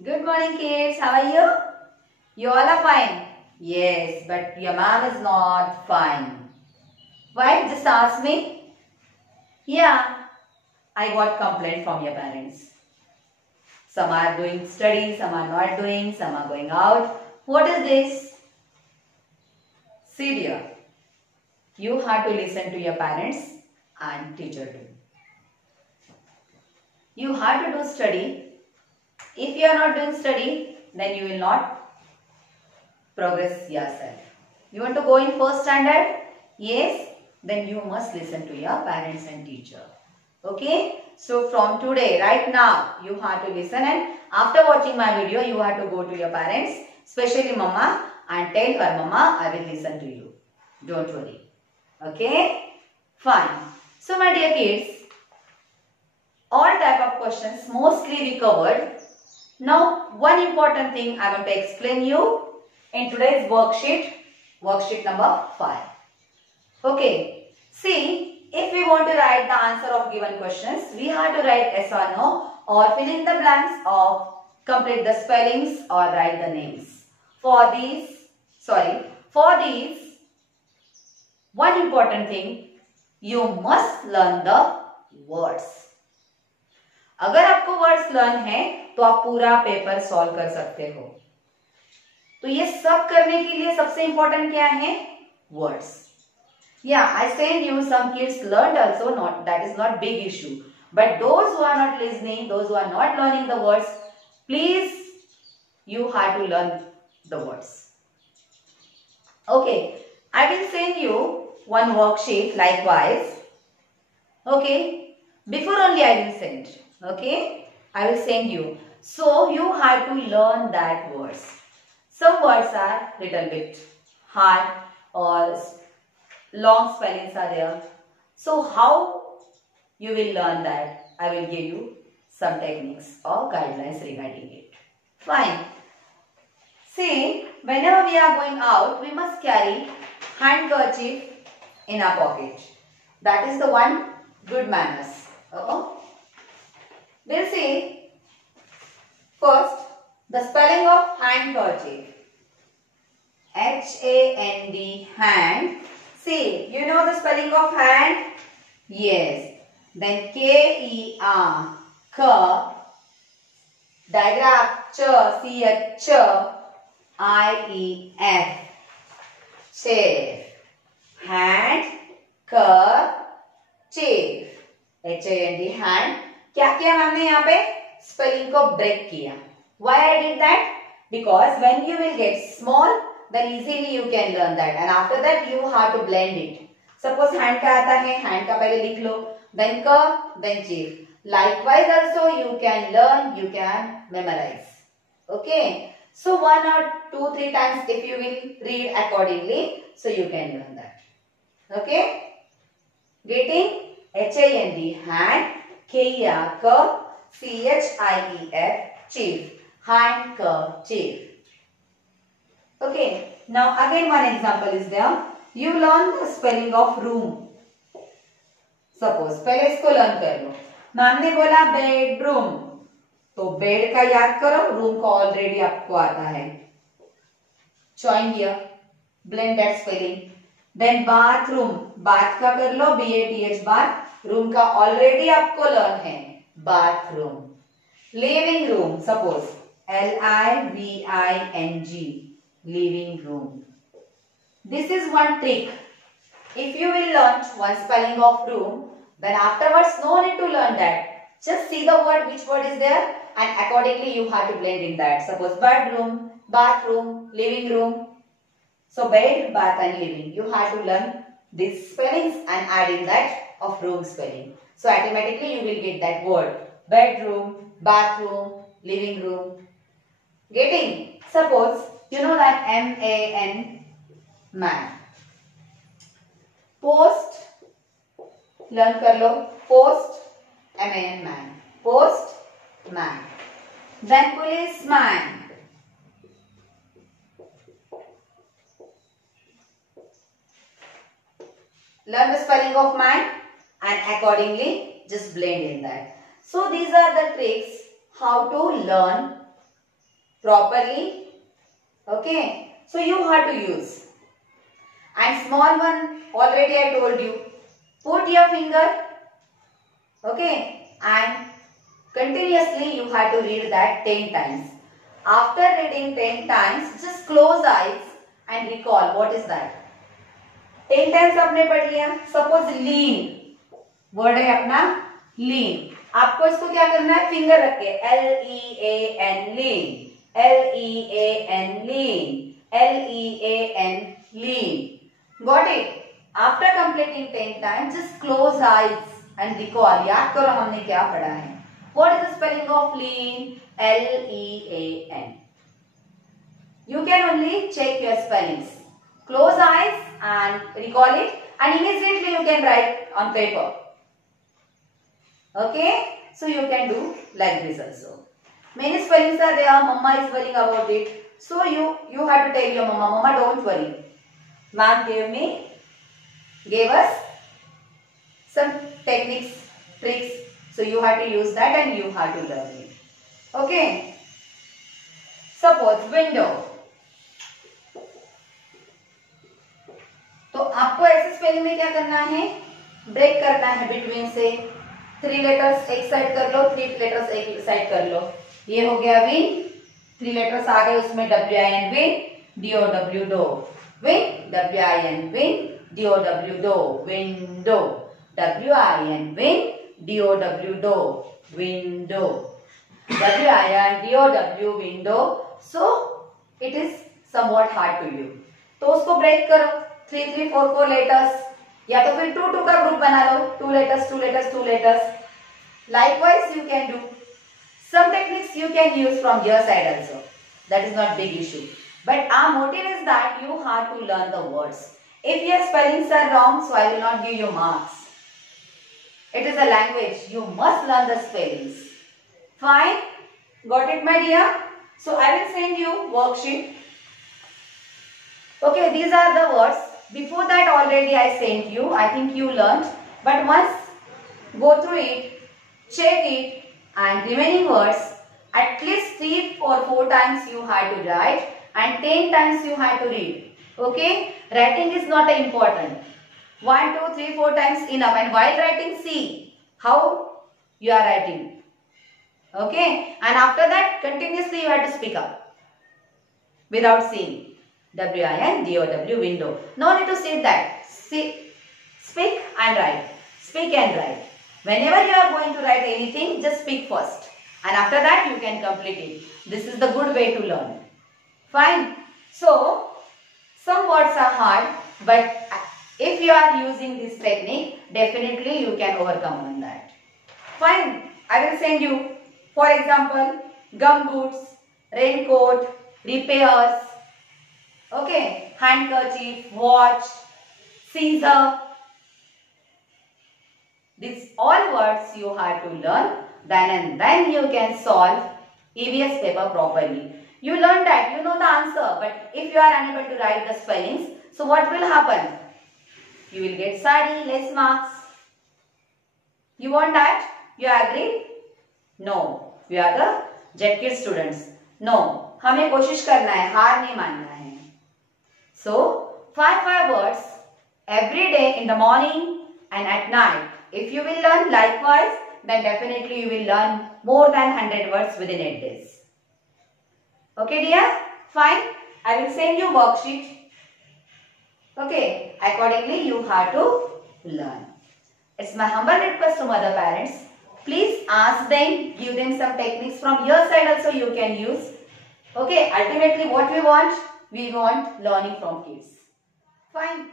Good morning, kids. How are you? You all are fine. Yes, but your mom is not fine. Why? Just ask me. Yeah, I got complaint from your parents. Some are doing studies, some are not doing, some are going out. What is this? See dear, you have to listen to your parents and teacher too. You have to do study. If you are not doing study, then you will not progress yourself. You want to go in first standard? Yes, then you must listen to your parents and teacher. Okay? So from today, right now, you have to listen, and after watching my video, you have to go to your parents, especially mama, and tell her, mama, I will listen to you. Don't worry. Okay? Fine. So my dear kids, all type of questions mostly we covered. Now, one important thing I want to explain you in today's worksheet number 5. Okay, see, if we want to write the answer of given questions, we have to write yes or no, or fill in the blanks, or complete the spellings, or write the names. For these, one important thing, you must learn the words. अगर आपको words learn है तो आप पूरा paper solve कर सकते हो. तो ये सब करने के लिए सबसे इंपॉर्टेंट क्या है? वर्ड्स. या I send you some kids learned also, not that is not big issue, but those who are not listening, those who are not learning the words, please you have to learn the words. Okay, I will send you one worksheet likewise. Okay, before only I will send. Okay, I will send you. So you have to learn that words. Some words are little bit hard or long spellings are there. So how you will learn that? I will give you some techniques or guidelines regarding it. Fine. See, whenever we are going out, we must carry handkerchief in our pocket. That is the one good manners. We'll see first the spelling of handkerchief. H-A-N-D, hand. See, you know the spelling of hand? Yes. Then K-E-R, K. Digraph, Ch, C-H, I-E-F. Chair. Hand, kerchief. H-A-N-D, hand. क्या किया हमने यहाँ पे? Spelling को break किया. Why I did that? Because when you will get small, then easily you can learn that, and after that you have to blend it. Suppose hand का आता है, hand का पहले लिख लो, then ka, then chief. Likewise also you can learn, you can memorize. Okay. So 1 or 2, 3 times if you will read accordingly, so you can learn that. Okay. Getting? H-A-N-D, hand. K-E-R, C-H-I-E-F, chief. Handkerchief. Okay. Now again one example is there. You learn the spelling of room. Suppose पहले इसको learn कर लो. Ma'am ने बोला bedroom, तो bed का याद करो, room का ऑलरेडी आपको आता है. Join here. Blend that spelling. Then bathroom, bath का कर लो, B-A-T-H, बाथ. रूम का ऑलरेडी आपको लर्न है, bathroom. Living room, suppose L-I-V-I-N-G, living room. This is one trick. If you will learn one spelling of room, then afterwards no need to learn that. Just see the word, which word is there, and accordingly you have to blend in that. Suppose bedroom, bathroom, living room. So bed, bath and living. You have to learn these spellings and add in that of room spelling. So automatically you will get that word. Bedroom, bathroom, living room. Getting? Suppose you know that M-A-N, man. Post, learn कर लो. Post, M-A-N, man. Post, man. Then policeman. Learn the spelling of man and accordingly just blend in that. So these are the tricks how to learn properly. Okay, so you have to use. And small one, already I told you, put your finger, okay, and continuously you have to read that 10 times. After reading 10 times, just close eyes and recall what is that. 10 times आपने पढ़ लिया. Suppose lean, word है अपना lean. आपको इसको क्या करना है, फिंगर रख के L-E-A-N lean, L-E-A-N lean, L-E-A-N lean. Got it? After completing 10 times, just close eyes and recall. याद करो हमने क्या पढ़ा है. What is the spelling of lean? L-E-A-N. You can only check your spellings. Close eyes and recall it, and immediately you can write on paper. Okay? So you can do like this also. Many spellings are there. Mama is worrying about it. So you have to tell your mama, Mama, don't worry. Ma'am gave us some techniques, tricks. So you have to use that and you have to learn it. Okay? Suppose window. तो आपको ऐसे spelling में क्या करना है, break करना है between से. 3 लेटर्स एक साइड कर लो, 3 लेटर्स एक साइड कर लो. ये हो गया विन. 3 लेटर्स आ गए उसमें W-I-N win, D-O-W dow. Win, W-I-N win, D-O-W dow. Window, W-I-N win, D-O-W dow. Window, W-I-N D-O-W window. So it is somewhat hard to you. तो उसको ब्रेक करो. 3, 3, 4, 4 लेटर्स, या तो फिर 2, 2 का ग्रुप बना लो. 2 letters, 2 letters, 2 letters. Likewise you can do. Some techniques you can use from your side also. That is not big issue. But our motive is that you have to learn the words. If your spellings are wrong, so I will not give you marks. It is a language. You must learn the spellings. Fine? Got it, my dear? So I will send you worksheet. Okay, these are the words. Before that already I sent you. I think you learned. But once go through it, check it, and remaining words, at least 3 or 4 times you have to write and 10 times you have to read. Okay? Writing is not important. 1, 2, 3, 4 times enough. And while writing, see how you are writing. Okay? And after that, continuously you have to speak up without seeing. W-I-N D-O-W window. No need to say that. See, speak and write. Speak and write. Whenever you are going to write anything, just speak first. And after that, you can complete it. This is the good way to learn. Fine. So, some words are hard, but if you are using this technique, definitely you can overcome on that. Fine. I will send you, for example, gumboots, raincoat, repairs, okay, handkerchief, watch, scissor. These all words you have to learn, then and then you can solve EVS paper properly. You learn that, you know the answer, but if you are unable to write the spellings, so what will happen? You will get sadi, less marks. You want that? You agree? No. We are the JET students. No. हमें कोशिश करना है, हार नहीं मानना है. So, 5 words every day in the morning and at night. If you will learn likewise, then definitely you will learn more than 100 words within 8 days. Okay, dear? Fine. I will send you worksheet. Okay. Accordingly, you have to learn. It's my humble request to mother parents. Please ask them, give them some techniques from your side also you can use. Okay. Ultimately, what we want learning from kids. Fine.